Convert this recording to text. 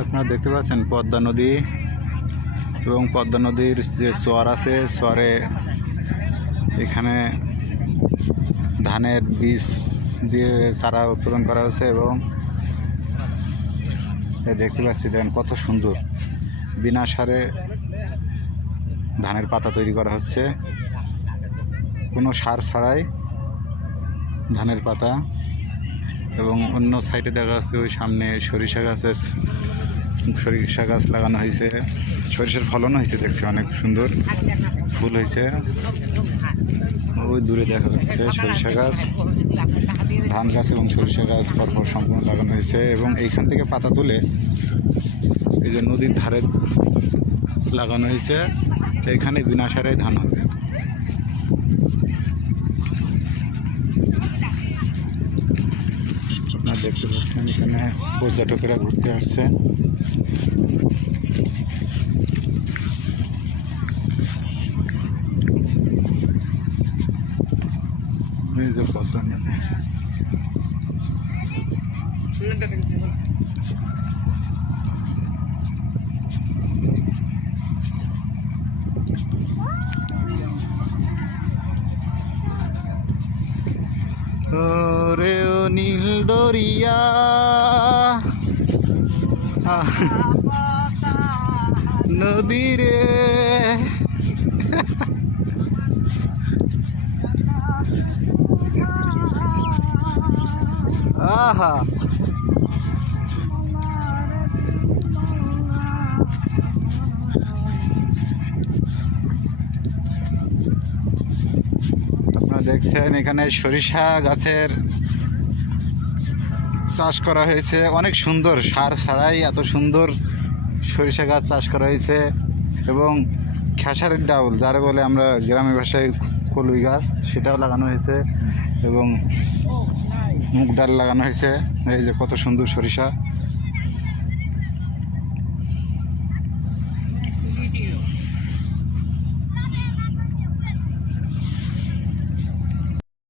আপনারা দেখতে পাচ্ছেন পদ্মা নদী এবং পদ্মা নদীর যে চর আছে, চরে এখানে ধানের বীজ দিয়ে চারা উৎপাদন করা হচ্ছে এবং দেখতে পাচ্ছি দেখেন কত সুন্দর বিনা সারে ধানের পাতা তৈরি করা হচ্ছে, কোনো সার ছাড়াই ধানের পাতা। এবং অন্য সাইডে দেখা যাচ্ছে ওই সামনে সরিষা গাছ লাগানো হয়েছে, সরিষার ফলনও হয়েছে, দেখছি অনেক সুন্দর ফুল হয়েছে। ওই দূরে দেখা যাচ্ছে সরিষা গাছ, ধান গাছ এবং সরিষা গাছ পরপর সম্পূর্ণ লাগানো হয়েছে এবং এইখান থেকে পাতা তুলে এই যে নদীর ধারে লাগানো হয়েছে, এখানে বিনা সারে ধান হবে। আপনারা দেখতে পাচ্ছেন এখানে পর্যটকেরা ঘুরতে আসছে। এই যে পদ্মা নদী, রে ও নীল দরিয়া নদী রে আহা। আপনারা দেখছেন এখানে সরিষা গাছের চাষ করা হয়েছে, অনেক সুন্দর, সার ছাড়াই এত সুন্দর সরিষা গাছ চাষ করা হয়েছে এবং খেসারির ডাউল যারা বলে আমরা গ্রামের ভাষায় কলুই গাছ, সেটাও লাগানো হয়েছে এবং মুগ ডাল লাগানো হয়েছে। এই যে কত সুন্দর সরিষা।